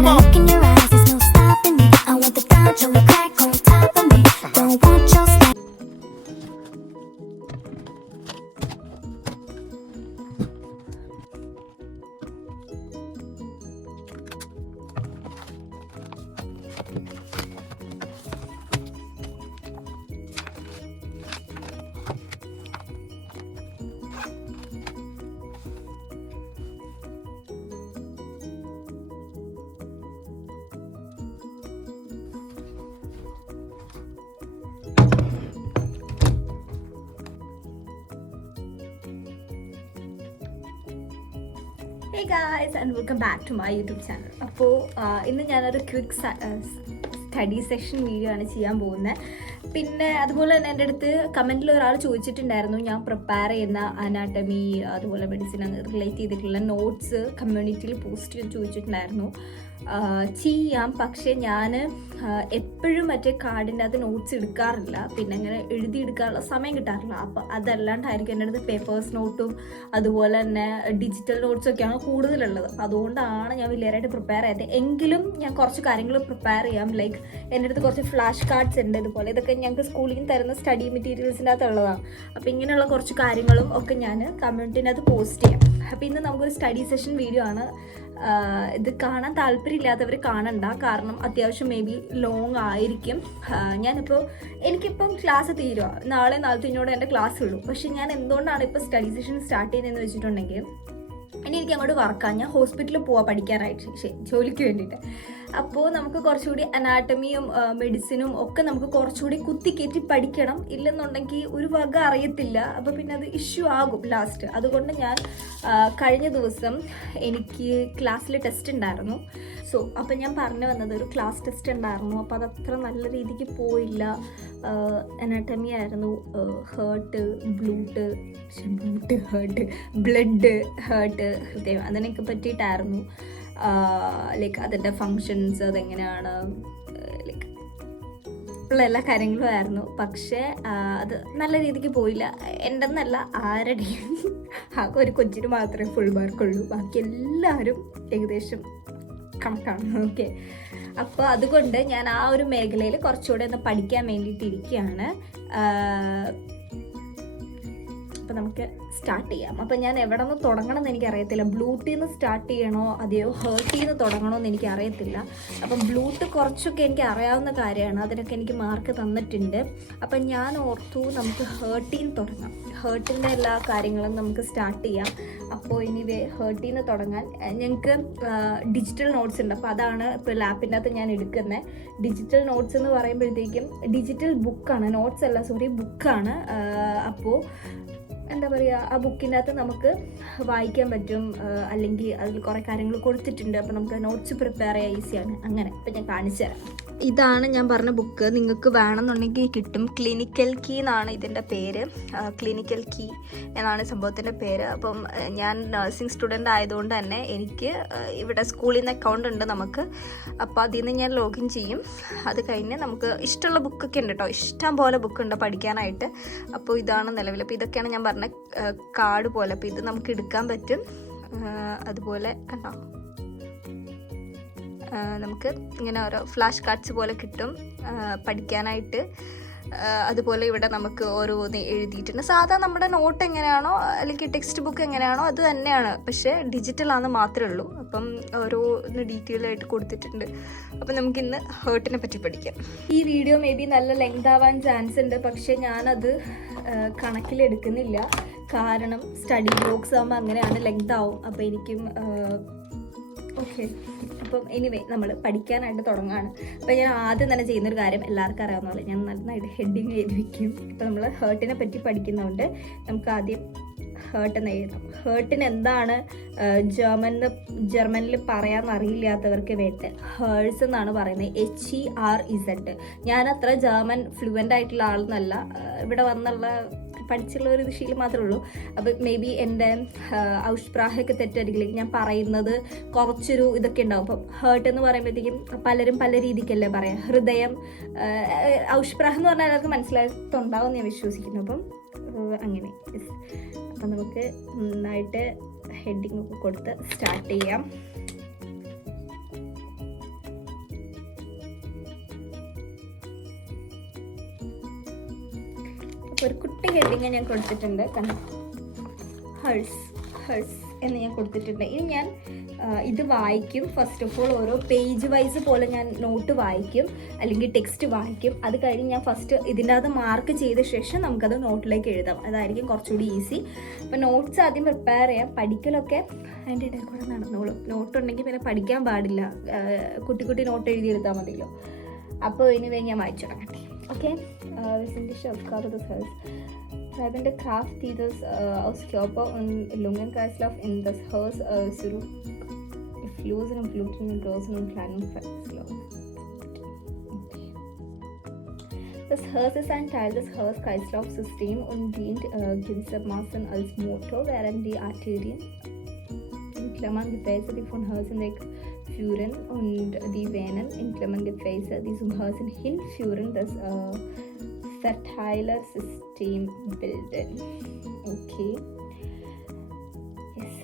When I look in your eyes, there's no stopping me. I want the brown sugar crack on top of me. Don't want your snack. Hey guys and welcome back to my YouTube channel. അപ്പോൾ ഇന്ന് ഞാനൊരു quick study session video ആണ് ചെയ്യാൻ പോകുന്നത്. പിന്നെ അതുപോലെ തന്നെ എൻ്റെ അടുത്ത് കമൻറ്റിൽ ഒരാൾ ചോദിച്ചിട്ടുണ്ടായിരുന്നു ഞാൻ പ്രിപ്പയർ ചെയ്യുന്ന അനാട്ടമി അതുപോലെ മെഡിസിൻ റിലേറ്റ് ചെയ്തിട്ടുള്ള നോട്ട്സ് കമ്മ്യൂണിറ്റിയിൽ പോസ്റ്റ് ചെയ്ത് ചോദിച്ചിട്ടുണ്ടായിരുന്നു. ചെയ്യാം, പക്ഷേ ഞാൻ എപ്പോഴും മറ്റേ കാർഡിൻ്റെ അത് നോട്ട്സ് എടുക്കാറില്ല, പിന്നെ അങ്ങനെ എഴുതിയെടുക്കാനുള്ള സമയം കിട്ടാറില്ല. അപ്പോൾ അതല്ലാണ്ടായിരിക്കും എൻ്റെ അടുത്ത് പേപ്പേഴ്സ് നോട്ടും അതുപോലെ തന്നെ ഡിജിറ്റൽ നോട്ട്സൊക്കെയാണ് കൂടുതലുള്ളത്. അതുകൊണ്ടാണ് ഞാൻ വലിയതായിട്ട് പ്രിപ്പയർ ചെയ്തത്. എങ്കിലും ഞാൻ കുറച്ച് കാര്യങ്ങൾ പ്രിപ്പയർ ചെയ്യാം. ലൈക്ക് എൻ്റെ അടുത്ത് കുറച്ച് ഫ്ലാഷ് കാർഡ്സ് ഉണ്ട്, ഇതുപോലെ ഇതൊക്കെ ഞങ്ങൾക്ക് സ്കൂളിൽ നിന്ന് തരുന്ന സ്റ്റഡി മെറ്റീരിയൽസിൻ്റെ അകത്തുള്ളതാണ്. അപ്പോൾ ഇങ്ങനെയുള്ള കുറച്ച് കാര്യങ്ങളും ഒക്കെ ഞാൻ കമ്മ്യൂണിറ്റീനകത്ത് പോസ്റ്റ് ചെയ്യാം. അപ്പോൾ ഇന്ന് നമുക്കൊരു സ്റ്റഡി സെഷൻ വീഡിയോ ആണ്. ഇത് കാണാൻ താല്പര്യമില്ലാത്തവർ കാണണ്ട, കാരണം അത്യാവശ്യം മേ ബി ലോങ് ആയിരിക്കും. എനിക്കിപ്പം ക്ലാസ് തീരുക, നാളെ നാളത്തിനോട് എൻ്റെ ക്ലാസ് ഉള്ളൂ. പക്ഷെ ഞാൻ എന്തുകൊണ്ടാണ് ഇപ്പോൾ സ്റ്റഡി സെഷൻ സ്റ്റാർട്ട് ചെയ്യുന്നതെന്ന് വെച്ചിട്ടുണ്ടെങ്കിൽ ഇനി എനിക്ക് അങ്ങോട്ട് വർക്കാം. ഞാൻ ഹോസ്പിറ്റലിൽ പോവാം പഠിക്കാനായിട്ട്, ജോലിക്ക് വേണ്ടിയിട്ട്. അപ്പോൾ നമുക്ക് കുറച്ചുകൂടി അനാട്ടമിയും മെഡിസിനും ഒക്കെ നമുക്ക് കുറച്ചുകൂടി കുത്തിക്കയറ്റി പഠിക്കണം. ഇല്ലെന്നുണ്ടെങ്കിൽ ഒരു വക അറിയത്തില്ല, അപ്പോൾ പിന്നെ അത് ഇഷ്യൂ ആകും ലാസ്റ്റ്. അതുകൊണ്ട് ഞാൻ കഴിഞ്ഞ ദിവസം എനിക്ക് ക്ലാസ്സിൽ ടെസ്റ്റ് ഉണ്ടായിരുന്നു. അപ്പം ഞാൻ പറഞ്ഞു വന്നത് ഒരു ക്ലാസ് ടെസ്റ്റ് ഉണ്ടായിരുന്നു. അപ്പോൾ അതത്ര നല്ല രീതിക്ക് പോയില്ല. അനാട്ടമി ആയിരുന്നു. ബ്ലഡ്, ഹേർട്ട്, ഹൃദയം അതിനൊക്കെ പറ്റിയിട്ടായിരുന്നു. ലൈക്ക് അതിൻ്റെ ഫങ്ഷൻസ് അതെങ്ങനെയാണ്, ലൈക്ക് ഉള്ള എല്ലാ കാര്യങ്ങളും ആയിരുന്നു. പക്ഷേ അത് നല്ല രീതിക്ക് പോയില്ല. എൻ്റെ എന്നല്ല, ആരുടെയും. ആകെ ഒരു കൊച്ചിന് മാത്രമേ ഫുൾ മാർക്കുള്ളൂ, ബാക്കി എല്ലാവരും ഏകദേശം കണക്കാണ്. ഓക്കെ, അപ്പോൾ അതുകൊണ്ട് ഞാൻ ആ ഒരു മേഖലയിൽ കുറച്ചുകൂടെ ഒന്ന് പഠിക്കാൻ വേണ്ടിയിട്ടിരിക്കുകയാണ്. അപ്പോൾ നമുക്ക് സ്റ്റാർട്ട് ചെയ്യാം. അപ്പം ഞാൻ എവിടെ നിന്ന് തുടങ്ങണം എന്ന് എനിക്കറിയത്തില്ല. ബ്ലൂട്ടിൽ നിന്ന് സ്റ്റാർട്ട് ചെയ്യണോ അതെയോ ഹേർട്ടിൽ നിന്ന് തുടങ്ങണോ എന്ന് എനിക്കറിയത്തില്ല. അപ്പം ബ്ലൂട്ട് കുറച്ചൊക്കെ എനിക്ക് അറിയാവുന്ന കാര്യമാണ്, അതിനൊക്കെ എനിക്ക് മാർക്ക് തന്നിട്ടുണ്ട്. അപ്പം ഞാൻ ഓർത്തു നമുക്ക് ഹേർട്ടിൽ നിന്ന് തുടങ്ങാം. ഹേർട്ടിൻ്റെ എല്ലാ കാര്യങ്ങളും നമുക്ക് സ്റ്റാർട്ട് ചെയ്യാം. അപ്പോൾ ഇനി ഹേർട്ടിൽ നിന്ന് തുടങ്ങാൻ ഞങ്ങൾക്ക് ഡിജിറ്റൽ നോട്ട്സ് ഉണ്ട്. അപ്പോൾ അതാണ് ഇപ്പോൾ ലാപ്പിൻ്റെ അകത്ത് ഞാൻ എടുക്കുന്നത്. ഡിജിറ്റൽ നോട്ട്സ് എന്ന് പറയുമ്പോഴത്തേക്കും ഡിജിറ്റൽ ബുക്കാണ്, നോട്ട്സ് അല്ല, ബുക്കാണ്. അപ്പോൾ എന്താ പറയുക, ആ ബുക്കിൻ്റെ അകത്ത് നമുക്ക് വായിക്കാൻ പറ്റും, അല്ലെങ്കിൽ അതിൽ കുറേ കാര്യങ്ങൾ കൊടുത്തിട്ടുണ്ട്. അപ്പോൾ നമുക്ക് നോട്ട്സ് പ്രിപ്പയർ ചെയ്യാൻ ഈസിയാണ്. അങ്ങനെ ഇപ്പം ഞാൻ കാണിച്ചു തരാം. ഇതാണ് ഞാൻ പറഞ്ഞ ബുക്ക്. നിങ്ങൾക്ക് വേണമെന്നുണ്ടെങ്കിൽ കിട്ടും. ക്ലിനിക്കൽ കീ എന്നാണ് ഇതിൻ്റെ പേര്. ക്ലിനിക്കൽ കീ എന്നാണ് സംഭവത്തിൻ്റെ പേര്. അപ്പം ഞാൻ നഴ്സിംഗ് സ്റ്റുഡൻ്റ് ആയതുകൊണ്ട് തന്നെ എനിക്ക് ഇവിടെ സ്കൂളിൽ നിന്ന് അക്കൗണ്ട് ഉണ്ട് നമുക്ക്. അപ്പോൾ അതിൽ നിന്ന് ഞാൻ ലോഗിൻ ചെയ്യും. അത് കഴിഞ്ഞ് നമുക്ക് ഇഷ്ടമുള്ള ബുക്കൊക്കെ ഉണ്ട് കേട്ടോ, ഇഷ്ടം പോലെ ബുക്കുണ്ട് പഠിക്കാനായിട്ട്. അപ്പോൾ ഇതാണ് നിലവിൽ. അപ്പോൾ ഇതൊക്കെയാണ് ഞാൻ പറഞ്ഞ കാർഡ് പോലെ. അപ്പോൾ ഇത് നമുക്ക് എടുക്കാൻ പറ്റും. അതുപോലെ കണ്ടോ, നമുക്ക് ഇങ്ങനെ ഓരോ ഫ്ലാഷ് കാർഡ്സ് പോലെ കിട്ടും പഠിക്കാനായിട്ട്. അതുപോലെ ഇവിടെ നമുക്ക് ഓരോന്ന് എഴുതിയിട്ടുണ്ട്. സാധാ നമ്മുടെ നോട്ട് എങ്ങനെയാണോ അല്ലെങ്കിൽ ടെക്സ്റ്റ് ബുക്ക് എങ്ങനെയാണോ അത് തന്നെയാണ്, പക്ഷേ ഡിജിറ്റലാണെന്ന് മാത്രമേ ഉള്ളൂ. അപ്പം ഓരോന്ന് ഡീറ്റെയിൽ ആയിട്ട് കൊടുത്തിട്ടുണ്ട്. അപ്പം നമുക്കിന്ന് ഹേർട്ടിനെ പറ്റി പഠിക്കാം. ഈ വീഡിയോ മേ ബി നല്ല ലെങ്ത് ആവാൻ ചാൻസ് ഉണ്ട്, പക്ഷേ ഞാനത് കണക്കിലെടുക്കുന്നില്ല. കാരണം സ്റ്റഡി ബ്ലോഗ്സ് ആകുമ്പോൾ അങ്ങനെയാണ്, ലെങ്ത് ആവും. അപ്പോൾ എനിക്കും ഓക്കെ. അപ്പം എനിവേ നമ്മൾ പഠിക്കാനായിട്ട് തുടങ്ങുകയാണ്. അപ്പോൾ ഞാൻ ആദ്യം തന്നെ ചെയ്യുന്നൊരു കാര്യം എല്ലാവർക്കും അറിയാവുന്ന പോലെ ഞാൻ നന്നായിട്ട് ഹെഡിങ് എഴുതി വയ്ക്കും. ഇപ്പോൾ നമ്മൾ ഹേർട്ടിനെ പറ്റി പഠിക്കുന്നതുകൊണ്ട് നമുക്ക് ആദ്യം ഹേർട്ട് എന്ന് എഴുതാം. ഹേർട്ടിന് എന്താണ് ജർമ്മനിൽ പറയാമെന്ന് അറിയില്ലാത്തവർക്ക് വേണ്ടി ഹേഴ്സ് എന്നാണ് പറയുന്നത്. HERZ. ഞാനത്ര ജർമ്മൻ ഫ്ലുവൻ്റ് ആയിട്ടുള്ള ആളെന്നല്ല, ഇവിടെ വന്നുള്ള പഠിച്ചുള്ള ഒരു ദിശയിൽ മാത്രമേ ഉള്ളൂ. അപ്പോൾ മേ ബി എൻ്റെ ഔഷ്പ്രാഹയൊക്കെ തെറ്റായിരിക്കില്ല, ഞാൻ പറയുന്നത് കുറച്ചൊരു ഇതൊക്കെ ഉണ്ടാവും. അപ്പം ഹേർട്ട് എന്ന് പറയുമ്പോഴത്തേക്കും പലരും പല രീതിക്കല്ലേ പറയാം. ഹൃദയം, ഔഷ്പ്രാഹം എന്ന് പറഞ്ഞാൽ എല്ലാവർക്കും മനസ്സിലായിട്ടുണ്ടാവും ഞാൻ വിശ്വസിക്കുന്നു. അപ്പം അങ്ങനെ. അപ്പം നമുക്ക് നന്നായിട്ട് ഹെഡിങ് ഒക്കെ കൊടുത്ത് സ്റ്റാർട്ട് ചെയ്യാം. ഒരു കുട്ടി ഹെഡിങ് ഞാൻ കൊടുത്തിട്ടുണ്ട്, കണ്ടോ, ഹേഴ്സ് എന്ന് ഞാൻ കൊടുത്തിട്ടുണ്ട്. ഇനി ഞാൻ ഇത് വായിക്കും. ഫസ്റ്റ് ഓഫ് ഓൾ ഓരോ പേജ് വൈസ് പോലെ ഞാൻ നോട്ട് വായിക്കും, അല്ലെങ്കിൽ ടെക്സ്റ്റ് വായിക്കും. അത് കഴിഞ്ഞ് ഞാൻ ഫസ്റ്റ് ഇതിൻ്റെ അകത്ത് മാർക്ക് ചെയ്ത ശേഷം നമുക്കത് നോട്ടിലേക്ക് എഴുതാം. അതായിരിക്കും കുറച്ചുകൂടി ഈസി. അപ്പോൾ നോട്ട്സ് ആദ്യം പ്രിപ്പയർ ചെയ്യാം. പഠിക്കലൊക്കെ അതിൻ്റെ ഇടയിൽ കൂടെ നടന്നോളും. നോട്ടുണ്ടെങ്കിൽ പിന്നെ പഠിക്കാൻ പാടില്ല, കുട്ടി നോട്ട് എഴുതിയെടുത്താൽ മതിയല്ലോ. അപ്പോൾ ഇനി വേഗം ഞാൻ വായിച്ചു തുടങ്ങട്ടെ. Okay, Treibende Kraft dieses aus Körper und Lungenkreislauf in das Haus zurückfließen und Blut in den großen und kleinen Kreislauf. Das Herz ist ein Teil des Herz-Kreislauf-Systems und dient gewissermaßen als Motor, während die Arterien in Klammern Gefäße, die von Herzen wegführen, und die Venen in Klammern Gefäße, die zum Herzen hinführen, das Verteilersystem bilden. Okay. Yes.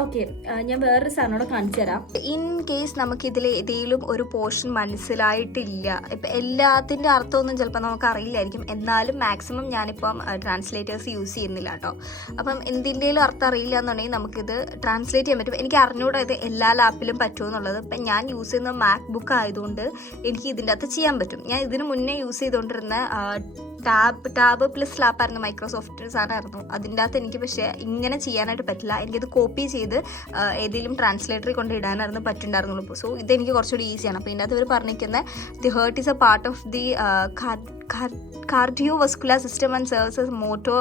Okay, ഞാൻ വേറൊരു സാധനോടെ കാണിച്ചു തരാം. In case നമുക്കിതിൽ ഏതെങ്കിലും ഒരു portion മനസ്സിലായിട്ടില്ല, ഇപ്പം എല്ലാത്തിൻ്റെ അർത്ഥമൊന്നും ചിലപ്പോൾ നമുക്ക് അറിയില്ലായിരിക്കും, എന്നാലും മാക്സിമം ഞാനിപ്പം ട്രാൻസ്ലേറ്റേഴ്സ് യൂസ് ചെയ്യുന്നില്ല കേട്ടോ. അപ്പം എന്തിൻ്റെയും അർത്ഥം അറിയില്ല എന്നുണ്ടെങ്കിൽ നമുക്കിത് ട്രാൻസ്ലേറ്റ് ചെയ്യാൻ പറ്റും. എനിക്ക് അറിഞ്ഞൂടെ ഇത് എല്ലാ ലാപ്പിലും പറ്റുമോ എന്നുള്ളത്. ഇപ്പം ഞാൻ യൂസ് ചെയ്യുന്ന മാക് ബുക്ക് ആയതുകൊണ്ട് എനിക്ക് ഇതിൻ്റെ അകത്ത് ചെയ്യാൻ പറ്റും. ഞാൻ ഇതിന് മുന്നേ യൂസ് ചെയ്തുകൊണ്ടിരുന്ന ടാബ് പ്ലസ് ലാപ്പായിരുന്നു, മൈക്രോസോഫ്റ്റ് സാധനമായിരുന്നു. അതിൻ്റെ അകത്ത് എനിക്ക് പക്ഷേ ഇങ്ങനെ ചെയ്യാനായിട്ട് പറ്റില്ല. എനിക്കത് കോപ്പി ചെയ്ത് ഏതെങ്കിലും ട്രാൻസ്ലേറ്ററിൽ കൊണ്ട് ഇടാനായിരുന്നു പറ്റുണ്ടായിരുന്നുള്ളൂ. സോ ഇതെനിക്ക് കുറച്ചുകൂടി ഈസിയാണ്. അപ്പോൾ ഇതിൻ്റെ അകത്ത് ഇവർ പറഞ്ഞിരിക്കുന്നത് the heart is a part of the cardiovascular system and serves as motor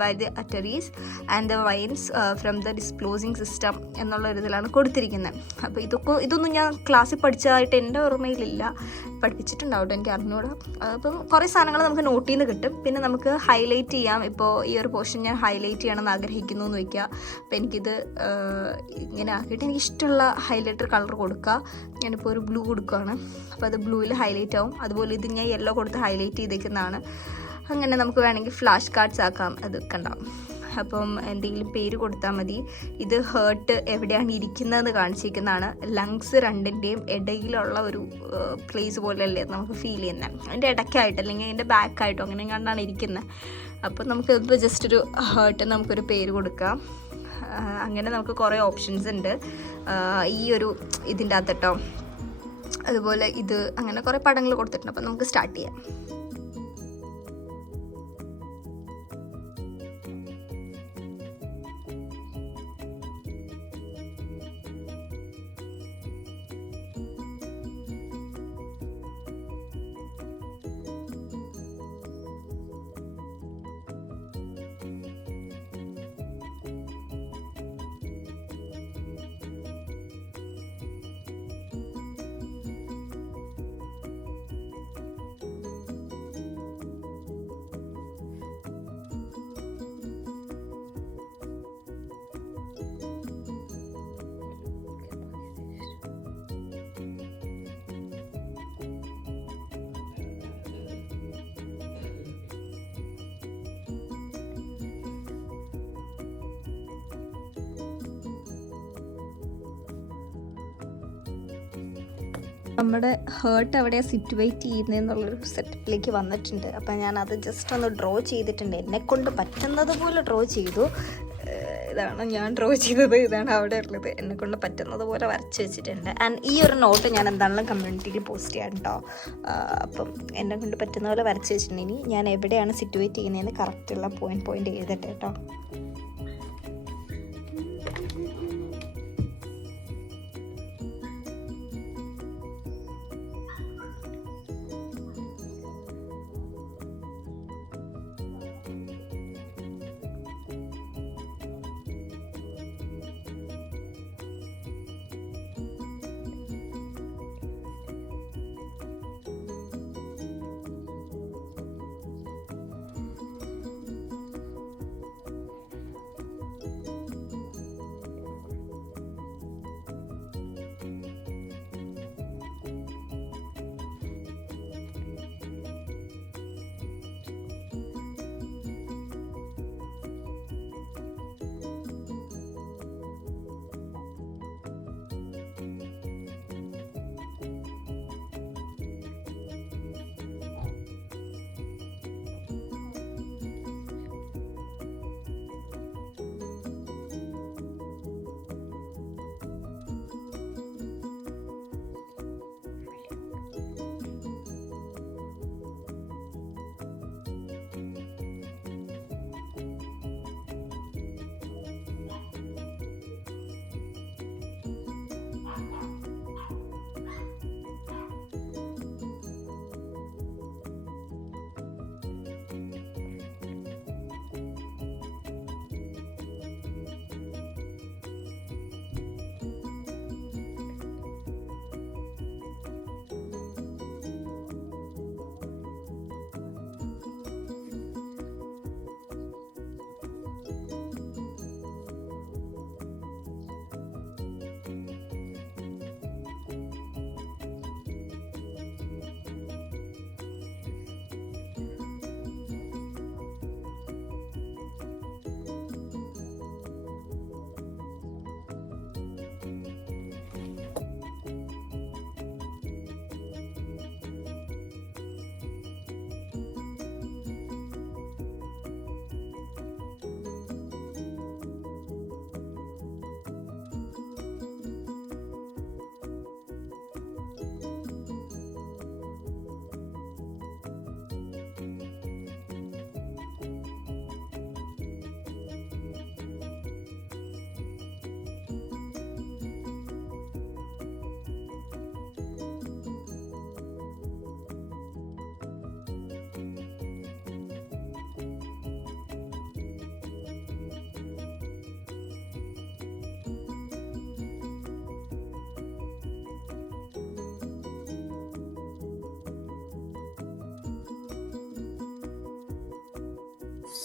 by the arteries and the veins from the displacing system എന്നുള്ള ഒരു ഇതിലാണ് കൊടുത്തിരിക്കുന്നത്. അപ്പോൾ ഇതൊന്നും ഞാൻ ക്ലാസ്സിൽ പഠിച്ചതായിട്ട് എൻ്റെ ഓർമ്മയിലില്ല. പഠിപ്പിച്ചിട്ടുണ്ടാവും, എനിക്ക് അറിഞ്ഞൂടാ. അപ്പം കുറേ സാധനങ്ങൾ നമുക്ക് നോട്ടിൽ നിന്ന് കിട്ടും. പിന്നെ നമുക്ക് ഹൈലൈറ്റ് ചെയ്യാം. ഇപ്പോൾ ഈ ഒരു പോർഷൻ ഞാൻ ഹൈലൈറ്റ് ചെയ്യണമെന്ന് ആഗ്രഹിക്കുന്നു എന്ന് വയ്ക്കുക. അപ്പോൾ എനിക്കിത് ഇങ്ങനെ ആക്കിയിട്ട് എനിക്കിഷ്ടമുള്ള ഹൈലൈറ്റർ കളർ കൊടുക്കുക. ഞാനിപ്പോൾ ഒരു ബ്ലൂ കൊടുക്കുകയാണ്, അപ്പോൾ അത് ബ്ലൂവിൽ ഹൈലൈറ്റ് ആവും. അതുപോലെ ഇത് ഞാൻ യെല്ലോ കൊടുത്ത് ഹൈലൈറ്റ് ചെയ്തേക്കുന്നതാണ്. അങ്ങനെ നമുക്ക് വേണമെങ്കിൽ ഫ്ലാഷ് കാർഡ്സ് ആക്കാം. അതൊക്കെ ഉണ്ടാവും. അപ്പം എന്തെങ്കിലും പേര് കൊടുത്താൽ മതി. ഇത് ഹേർട്ട് എവിടെയാണ് ഇരിക്കുന്നതെന്ന് കാണിച്ചിരിക്കുന്നതാണ്. ലങ്സ് രണ്ടിൻ്റെയും ഇടയിലുള്ള ഒരു പ്ലേസ് പോലെയല്ലേ നമുക്ക് ഫീൽ ചെയ്യുന്നത്. അതിൻ്റെ ഇടയ്ക്കായിട്ട് അല്ലെങ്കിൽ അതിൻ്റെ ബാക്കായിട്ടോ അങ്ങനെ കണ്ടാണ് ഇരിക്കുന്നത്. അപ്പം നമുക്ക് ഇപ്പോൾ ജസ്റ്റ് ഒരു ഹേർട്ട് നമുക്കൊരു പേര് കൊടുക്കാം. അങ്ങനെ നമുക്ക് കുറേ ഓപ്ഷൻസ് ഉണ്ട് ഈ ഒരു ഇതിൻ്റെ അകത്ത് കേട്ടോ. അതുപോലെ ഇത് അങ്ങനെ കുറേ പടങ്ങൾ കൊടുത്തിട്ടുണ്ട്. അപ്പം നമുക്ക് സ്റ്റാർട്ട് ചെയ്യാം. നമ്മുടെ ഹേർട്ട് എവിടെയാണ് സിറ്റുവേറ്റ് ചെയ്യുന്നതെന്നുള്ളൊരു സെറ്റപ്പിലേക്ക് വന്നിട്ടുണ്ട്. അപ്പം ഞാനത് ജസ്റ്റ് ഒന്ന് ഡ്രോ ചെയ്തിട്ടുണ്ട്. എന്നെക്കൊണ്ട് പറ്റുന്നത് പോലെ ഡ്രോ ചെയ്തു. ഇതാണ് ഞാൻ ഡ്രോ ചെയ്തത്, ഇതാണ് അവിടെ ഉള്ളത്. എന്നെക്കൊണ്ട് പറ്റുന്നത് പോലെ വരച്ച് വെച്ചിട്ടുണ്ട്. ആൻഡ് ഈ ഒരു നോട്ട് ഞാൻ എന്താണെങ്കിലും കമ്മ്യൂണിറ്റിയിൽ പോസ്റ്റ് ചെയ്യാം കേട്ടോ. അപ്പം എന്നെക്കൊണ്ട് പറ്റുന്ന പോലെ വരച്ച് വെച്ചിട്ടുണ്ടെങ്കിൽ ഞാൻ എവിടെയാണ് സിറ്റുവേറ്റ് ചെയ്യുന്നതെന്ന് കറക്റ്റുള്ള പോയിന്റ് എഴുതട്ടെ കേട്ടോ.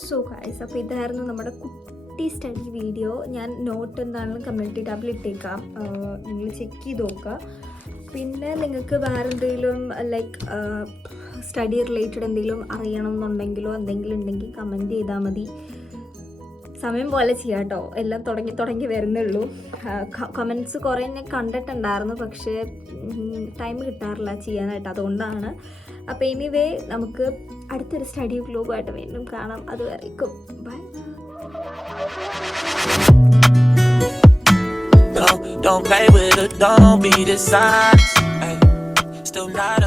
സോ ഗൈസ്, അപ്പോൾ ഇതായിരുന്നു നമ്മുടെ കുട്ടി സ്റ്റഡി വീഡിയോ. ഞാൻ നോട്ട് എന്താണെങ്കിലും കമ്മ്യൂണിറ്റി ടാബിൽ ഇട്ടേക്കാം, നിങ്ങൾ ചെക്ക് ചെയ്ത് നോക്കുക. പിന്നെ നിങ്ങൾക്ക് വേറെ എന്തെങ്കിലും ലൈക്ക് സ്റ്റഡി റിലേറ്റഡ് എന്തെങ്കിലും അറിയണം എന്നുണ്ടെങ്കിലോ എന്തെങ്കിലും ഉണ്ടെങ്കിൽ കമൻറ്റ് ചെയ്താൽ മതി. സമയം പോലെ ചെയ്യാം കേട്ടോ, എല്ലാം തുടങ്ങി വരുന്നുള്ളൂ. കമൻറ്റ്സ് കുറേ ഞാൻ കണ്ടിട്ടുണ്ടായിരുന്നു, പക്ഷേ ടൈം കിട്ടാറില്ല ചെയ്യാനായിട്ട്, അതുകൊണ്ടാണ്. അപ്പോൾ എനിവേ നമുക്ക് അടുത്തൊരു സ്റ്റഡി വ്ലോഗുമായിട്ട് വീണ്ടും കാണാം. അതുവരേക്കും by. Don't play with it, don't be the size. Still not